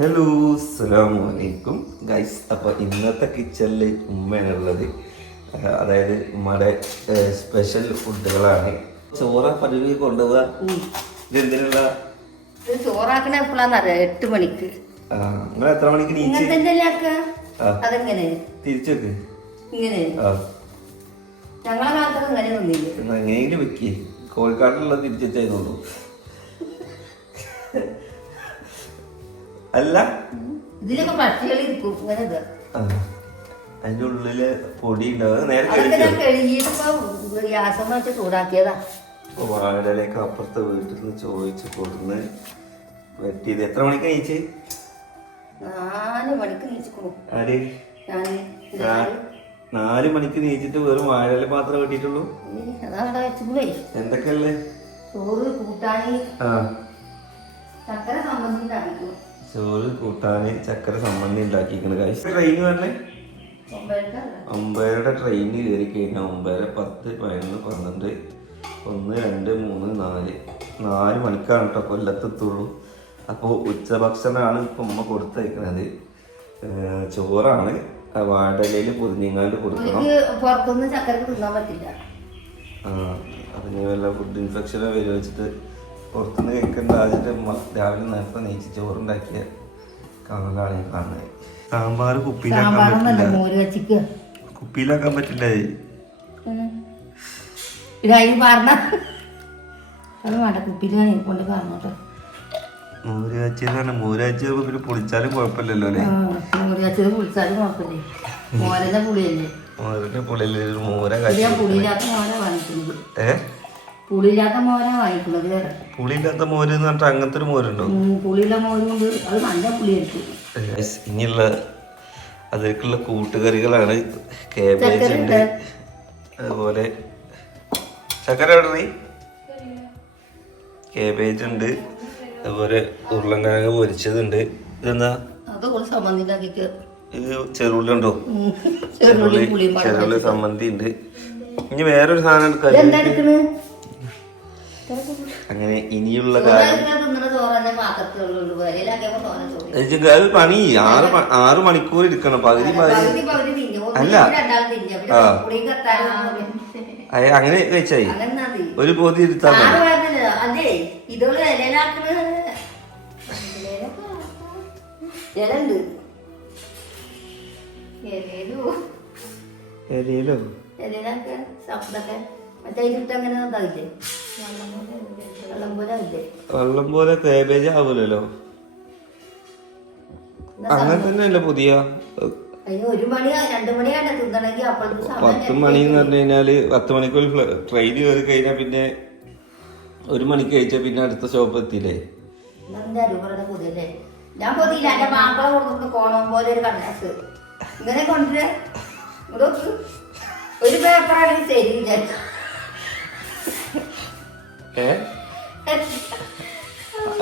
Hello അസ്സലാമു അലൈക്കും guys. അപ്പോൾ ഇന്നത്തെ കിച്ചണിൽ ഉമ്മയാണുള്ളത്. അതായത് ഉമ്മയുടെ സ്പെഷ്യൽ ഫുഡുകളാണ്. ചോറ പതിവ് കൊണ്ടുപോവുക. ഇതെന്തിനുള്ള ചോറാക്കണ എപ്പോഴാന്നറിയാം? 8 മണിക്ക്. നിങ്ങൾ എത്ര മണിക്ക് നീച്ച് അതെങ്ങനെ തിരിച്ചെക്ക് ഇങ്ങനെ ഞങ്ങളെ കാലത്തൊക്കെ ഇങ്ങനെ ഒന്നില്ല. എങ്ങനെയെങ്കിലും വെക്കേ കോഴിക്കാട്ടിലുള്ള തിരിച്ചുവെച്ചോളൂ. അല്ല ഇതിലൊക്കെ പട്ടികളി ഇരിക്കും ഇങ്ങനെ. അതിന്റെ ഉള്ളില് പൊടി ഉണ്ടാവും. നേരെ കഴുകിയപ്പോ ഗ്യാസം വെച്ച് ചൂടാക്കിയതാ. വാഴയിലേക്ക് അപ്പുറത്തെ വീട്ടിൽ നിന്ന് ചോദിച്ച് കൊടുന്ന് പറ്റിയത്. എത്ര മണിക്ക് കഴിച്ച്? 4 മണിക്ക് നീച്ചിക്കണു. ആര്? 4 മണിക്ക് നീച്ചിട്ട് വെറും വാഴയില മാത്രമേ വെട്ടിട്ടുള്ളൂ. അതവിടെ വെച്ചുകൂടെ. എന്തൊക്കെയല്ലേ? ചോറ് കൂട്ടാന് ചക്കര സംബന്ധി ഉണ്ടാക്കിക്കും. ചോറ് കൂട്ടാന് ചക്കര സംബന്ധി ഉണ്ടാക്കിക്കണ്. ട്രെയിന് പറഞ്ഞേ 9:30 ട്രെയിന് കയറി കഴിഞ്ഞാൽ 9:10, 10, 11, 12, 1, 2, 3, 4 മണിക്കാണ് കേട്ടോ കൊല്ലത്തെത്തുള്ളൂ. അപ്പോൾ ഉച്ചഭക്ഷണമാണ് ഇപ്പം ഉമ്മ കൊടുത്തയക്കണത്. ചോറാണ് വാടകയിൽ പൊതിഞ്ഞങ്ങാണ്ട് കൊടുക്കണം. പുറത്തൊന്നും ചക്കരക്ക് തിന്നാൻ പറ്റില്ല. അതിന് വല്ല ഫുഡ് ഇൻഫെക്ഷനോ വരും വെച്ചിട്ട് പുറത്തുനിന്ന് കഴിക്കേണ്ട. ആദ്യത്തെ രാവിലെ നേരത്തെ നെയ്ച്ച് ചോറുണ്ടാക്കിയ കാണലാണ് ഈ കാണുന്നത്. സാമ്പാർ കുപ്പിയിലാക്കാൻ പറ്റില്ല. കുപ്പിയിലാക്കാൻ പറ്റില്ല. അത് വേണ്ട, കുപ്പിയിൽ കൊണ്ട് പറഞ്ഞോട്ടോ. മോര് കാച്ചിയതാണ്. മോര് കാച്ചിയപ്പോ പിന്നെ പൊളിച്ചാലും കുഴപ്പമില്ലല്ലോ അല്ലേ? മോര് കാച്ചിയത് പൊളിച്ചാലും കുഴപ്പമില്ലേ? മോരന്റെ പുളിയല്ലേ? മോരിന്റെ പുളിയല്ലേ? മോര പുളിയില്ലാത്ത മോര വാങ്ങിക്കുന്നത്. പുളിയില്ലാത്ത മോര വാങ്ങിക്കുന്നത്. പുളിയില്ലാത്ത മോര് എന്ന് പറഞ്ഞിട്ട് അങ്ങനത്തെ ഒരു മോരുണ്ടോ? പുളിയുള്ള മോരുണ്ട്. അത് നല്ല പുളിയായിരിക്കും. ഇനിയുള്ള അതിലേക്കുള്ള കൂട്ടുകറികളാണ്. കാബേജ് ഉണ്ട്, അതുപോലെ ചക്കര ഇടണേ, കാബേജ് ഉണ്ട്, അതുപോലെ ഉരുളൻകിഴങ്ങ് പൊരിച്ചതുണ്ട്. ഇതെന്താ? ഇത് ചെറുള്ളി ഉണ്ടോ? ചെറുള്ളി സമ്മന്തി ഉണ്ട്. ഇനി വേറൊരു സാധനം അങ്ങനെ ഇനിയുള്ള കാര്യം അത് പണി 6 മണിക്കൂർ ഇരിക്കണം. പകുതി അല്ല, അങ്ങനെ കഴിച്ചായി ഒരു പോതി ഇരുത്താൻ വെള്ളം പോലെ കാബേജ് ആവൂലല്ലോ. അങ്ങനെ തന്നെയല്ലേ പുതിയ 10 മണി എന്ന് പറഞ്ഞു കഴിഞ്ഞാല് 10 മണിക്കൂർ ട്രെയിൻ കയറി കഴിഞ്ഞാൽ പിന്നെ 1 മണിക്ക് കഴിച്ചാൽ പിന്നെ അടുത്ത സ്റ്റോപ്പ് എത്തിയില്ലേ? ഞാൻ പൊതിയില്ല. എന്റെ മാപ്പിള കൊടുത്തിട്ട് കോണം പോലെ ഒരു കടലാസ് ഇങ്ങനെ കൊണ്ടുവരാ. ഒരു പേപ്പറാണെങ്കിൽ ശരി വിചാരിച്ചു.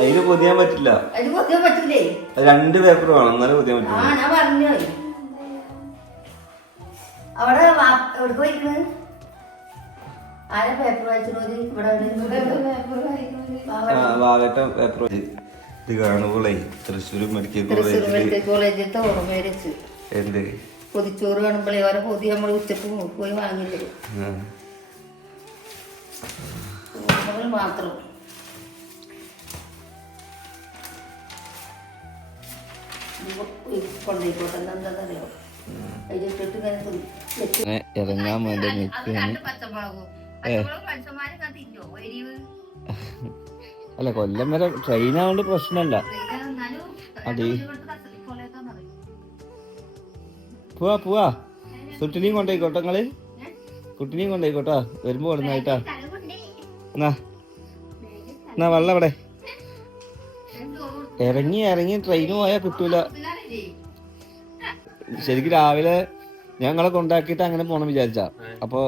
അതിന് പൊതിയാൻ പറ്റില്ല. അതിന് പൊതിയാൻ പറ്റില്ലേ? 2 പേപ്പർ വേണം എന്നാലും പൊതിയാൻ പറ്റില്ല. ഞാൻ പറഞ്ഞു. അവിടെ എവിടെ പോയിരിക്കണ്? ആരെ പേപ്പർ വായിച്ചോര്? വാഗട്ട പേപ്പർ. ഇത് കാണുമ്പോളേ തൃശ്ശൂർ മെഡിക്കൽ കോളേജിലത്തെ ഓർമ്മ വെച്ച് എന്ത് പൊതിച്ചോറ് കാണുമ്പോഴേ ഓരോ പൊതി നമ്മൾ ഉച്ചക്ക് പോയി വാങ്ങില്ലേ മാത്രം. കൊണ്ടോയിക്കോട്ടെ. എന്താണെന്നറിയോ? അതിലിട്ടിട്ട് ഇങ്ങനെ ഇറങ്ങാൻ വേണ്ടി അല്ല, കൊല്ലം വരെ ട്രെയിൻ ആവുകൊണ്ട് പ്രശ്നമല്ല. അതെ, പോവാ. കുട്ടിനെയും കൊണ്ടോയിക്കോട്ടെ. നിങ്ങള് കുട്ടിനെയും കൊണ്ടോയിക്കോട്ടാ. വരുമ്പോ കൊടുന്നായിട്ടാ. എന്നാ വെള്ളം അവിടെ ഇറങ്ങി ട്രെയിന് പോയാൽ കിട്ടൂല. ശരിക്കും രാവിലെ ഞങ്ങളെ കൊണ്ടാക്കിയിട്ട് അങ്ങനെ പോണം വിചാരിച്ചാ. അപ്പൊ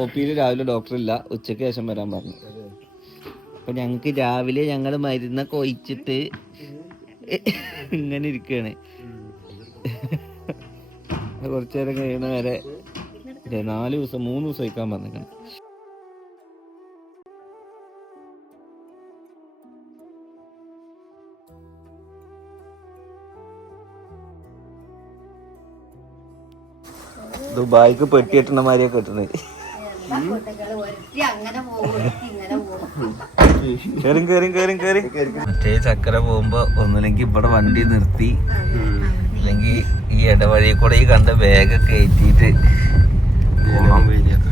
OPയിൽ രാവിലെ ഡോക്ടറില്ല, ഉച്ചയ്ക്ക് ശേഷം വരാൻ പറഞ്ഞു. അപ്പൊ ഞങ്ങക്ക് രാവിലെ ഞങ്ങള് മരുന്നൊക്കെ ഒഴിച്ചിട്ട് ഇങ്ങനെ ഇരിക്കുകയാണ്. കുറച്ചു നേരം കഴിയുന്ന വരെ 4 ദിവസം 3 ദിവസം കഴിക്കാൻ പറഞ്ഞേക്കണം. ദുബായിക്ക് പെട്ടിട്ടുന്ന മാതിരിയൊക്കെ കിട്ടുന്നത്. അങ്ങനെ പോകും ഇങ്ങനെ പോകും. മറ്റേ ചക്കര പോകുമ്പോ ഒന്നില്ലെങ്കിൽ ഇവിടെ വണ്ടി നിർത്തി, അല്ലെങ്കിൽ ഈ ഇടവഴി കൂടെ ഈ കണ്ട ബാഗൊക്കെ കയറ്റിട്ട്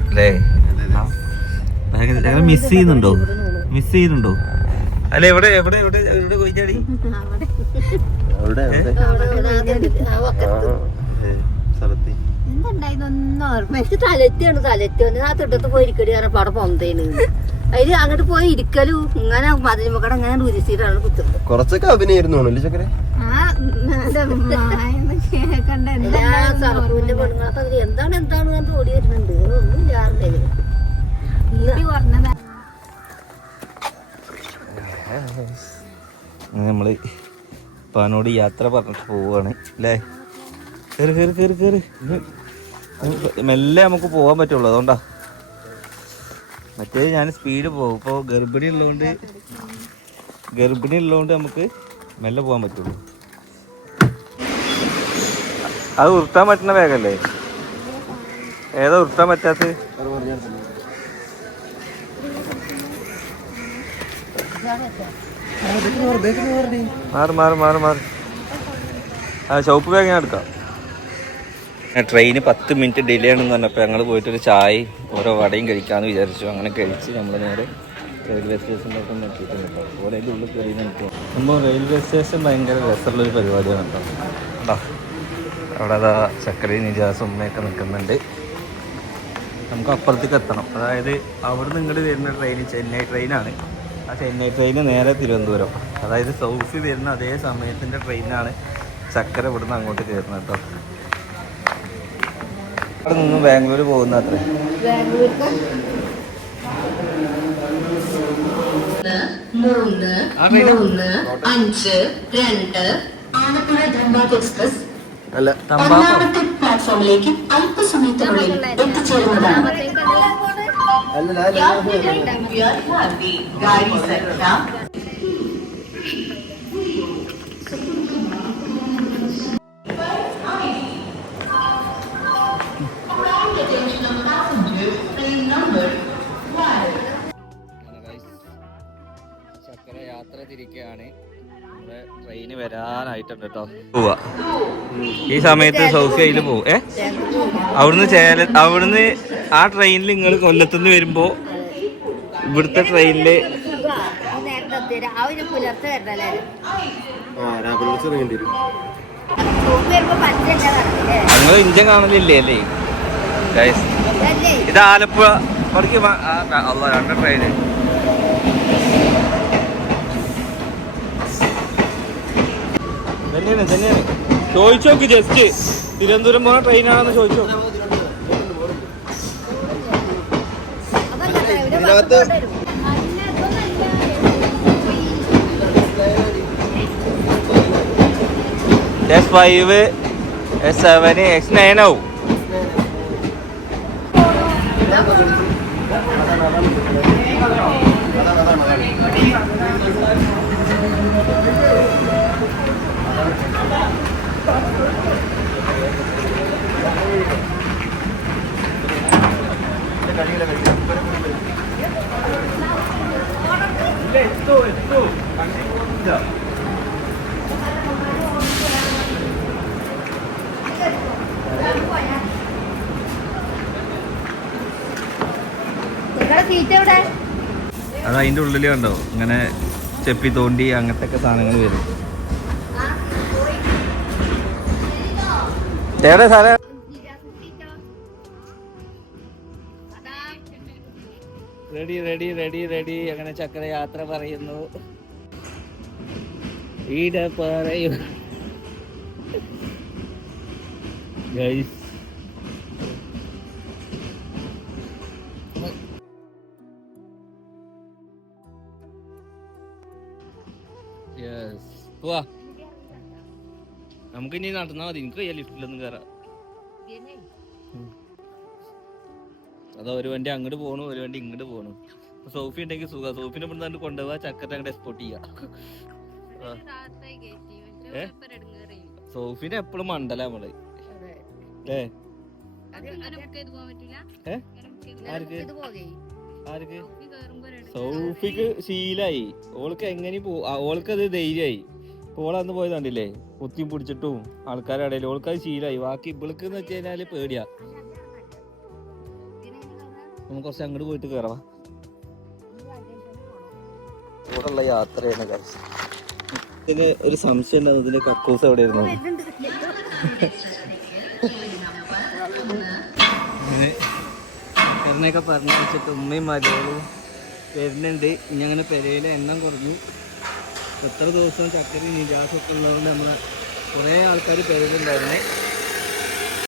അല്ലേ? മിസ് ചെയ്യുന്നുണ്ടോ? അല്ലെ എവിടെ എവിടെ എവിടെ എവിടെ കൊയ്ച്ചാടി? എന്തുണ്ടായിന്നൊന്നും ഓർമ്മ. എനിക്ക് തലറ്റാണ് ആ തൊട്ടത്ത് പോയി ഇരിക്കടി കാരണം പടം പൊന്തേന്. അതില് അങ്ങോട്ട് പോയി ഇരിക്കലും ഇങ്ങനെ മതിലുമക്കട ഇങ്ങനെ ഉരുത്തിയിട്ടാണ് കുത്തുന്നത്. കുറച്ചൊക്കെ അഭിനയായിരുന്നു ചക്കര. സർപ്പൂന്റെ പെണ്ണുങ്ങളൊക്കെ അതിൽ എന്താണ് കണ്ട് ഓടി വരുന്നുണ്ട്. ഒന്നും ഇല്ലാറില്ല. നമ്മള് പാനോട് യാത്ര പറഞ്ഞിട്ട് പോവാണ് അല്ലേ? കേറി കേറി കേറി കേറി. മെല്ലെ നമുക്ക് പോകാൻ പറ്റുള്ളൂ, അതുകൊണ്ടാ. മറ്റേ ഞാൻ സ്പീഡ് പോകും. ഇപ്പോൾ ഗർഭിണി ഉള്ളതുകൊണ്ട് നമുക്ക് മെല്ലെ പോകാൻ പറ്റുള്ളൂ. അത് ഉരുട്ടാൻ പറ്റുന്ന വേഗല്ലേ? ഏതാ ഉരുട്ടാൻ പറ്റാത്ത? മാറി ആ ഷോപ്പ് ബാഗ് ഞാൻ എടുക്കാം. ട്രെയിന് 10 മിനിറ്റ് ഡിലേ ആണെന്ന് പറഞ്ഞപ്പോൾ ഞങ്ങൾ പോയിട്ടൊരു ചായ ഓരോ വടയും കഴിക്കാമെന്ന് വിചാരിച്ചു. അങ്ങനെ കഴിച്ച് നമ്മൾ നേരെ റെയിൽവേ സ്റ്റേഷനിലേക്ക് നോക്കിയിട്ടുണ്ട് കേട്ടോ. അതുപോലെ അതിൻ്റെ ഉള്ളിൽ കയറി നിൽക്കും. നമ്മൾ റെയിൽവേ സ്റ്റേഷൻ ഭയങ്കര രസമുള്ളൊരു പരിപാടിയാണ് കേട്ടോ. കേട്ടോ അവിടെ അതാ ചക്കരയും നിജാസും ഉമ്മയൊക്കെ നിൽക്കുന്നുണ്ട്. നമുക്ക് അപ്പുറത്തേക്ക് എത്തണം. അതായത് അവിടെ നിന്ന് ഇങ്ങോട്ട് വരുന്ന ട്രെയിൻ ചെന്നൈ ട്രെയിനാണ്. ആ ചെന്നൈ ട്രെയിന് നേരെ തിരുവനന്തപുരം, അതായത് സൗത്ത് വരുന്ന അതേ സമയത്തിൻ്റെ ട്രെയിനാണ് ചക്കര ഇവിടുന്ന് അങ്ങോട്ട് കയറുന്നത് കേട്ടോ. അവിടെ നിന്ന് ബാംഗ്ലൂർ പോകുന്ന അത്രേ. പ്ലാറ്റ്ഫോമിലേക്ക് അല്പസമയത്തിനുള്ളിൽ എത്തിച്ചേരുന്നതാണ്. ചക്കര യാത്ര തിരിക്കുകയാണ്. നമ്മുടെ ട്രെയിന് വരാനായിട്ടുണ്ട് കേട്ടോ. പോവാ ഈ സമയത്ത് സൗഫിയയിൽ പോവും. അവിടുന്ന് ആ ട്രെയിനിൽ നിങ്ങൾ കൊല്ലത്തുനിന്ന് വരുമ്പോ ഇവിടുത്തെ ട്രെയിനില് നിങ്ങൾ ഇഞ്ചൻ കാണലില്ലേ അല്ലേ? ഇത് ആലപ്പുഴ അവിടേക്ക് 2 ട്രെയിന്. തന്നെയാണ് ചോദിച്ചു നോക്ക്. ജസ്റ്റ് തിരുവനന്തപുരം പോണ ട്രെയിനാണെന്ന് ചോദിച്ചു നോക്ക്. S5 S7 X9 ആവും. അത് അതിൻ്റെ ഉള്ളിൽ കണ്ടോ ഇങ്ങനെ ചെപ്പി തോണ്ടി അങ്ങനത്തെ ഒക്കെ സാധനങ്ങൾ വരും. എവിടെ സാറേ? Ready ready ready ready. അങ്ങനെ ചക്കര യാത്ര പറയുന്നു. ഈട പറയൂ ഗൈസ്. പോവാ നമുക്ക് ഇനി നടന്നാ മതി. എനിക്ക് ലിഫ്റ്റിലൊന്നും കയറാം. അതാ ഒരു വണ്ടി അങ്ങോട്ട് പോകണു, ഒരു വണ്ടി ഇങ്ങോട്ട് പോകണു. സോഫി ഉണ്ടെങ്കിൽ സുഖ. സോഫിനെ ഇവിടെ കൊണ്ടുപോവാ, ചക്കര അങ്ങോട്ട് എക്സ്പോർട്ട് ചെയ്യാ. സോഫിനെ എപ്പോഴും മണ്ടല നമ്മള്. ആർക്ക് ഇത് പോകെ ആർക്ക് സൗഫിക്ക് ശീലായി. ഓൾക്ക് എങ്ങനെ ഓൾക്കത് ധൈര്യമായി. ഓളന്ന് പോയത് കണ്ടില്ലേ, കുത്തിയും പിടിച്ചിട്ടും ആൾക്കാരുടെ ഓൾക്കത് ശീലായി. ബാക്കി ഇവൾക്ക് എന്ന് വെച്ച് കഴിഞ്ഞാല് പേടിയാ. നമുക്ക് കുറച്ച് അങ്ങോട്ട് പോയിട്ട് കയറാം. ഇവിടെയുള്ള യാത്രയാണ് കഴിച്ചത്. ഇതിന് ഒരു സംശയം ഉണ്ടാവും, ഇതിന്റെ കക്കൂസ് എവിടെയായിരുന്നു. പെരുന്നൊക്കെ പറഞ്ഞു വെച്ചിട്ട് ഉമ്മയും മലയാളവും വരുന്നുണ്ട്. ഇനി അങ്ങനെ പെരയിലെ എണ്ണം കുറഞ്ഞു. എത്ര ദിവസവും ചക്കരയും നിജാസൊക്കെ ഉള്ളതുകൊണ്ട് നമ്മളെ കുറേ ആൾക്കാർ പെരയിലുണ്ടായിരുന്നേ.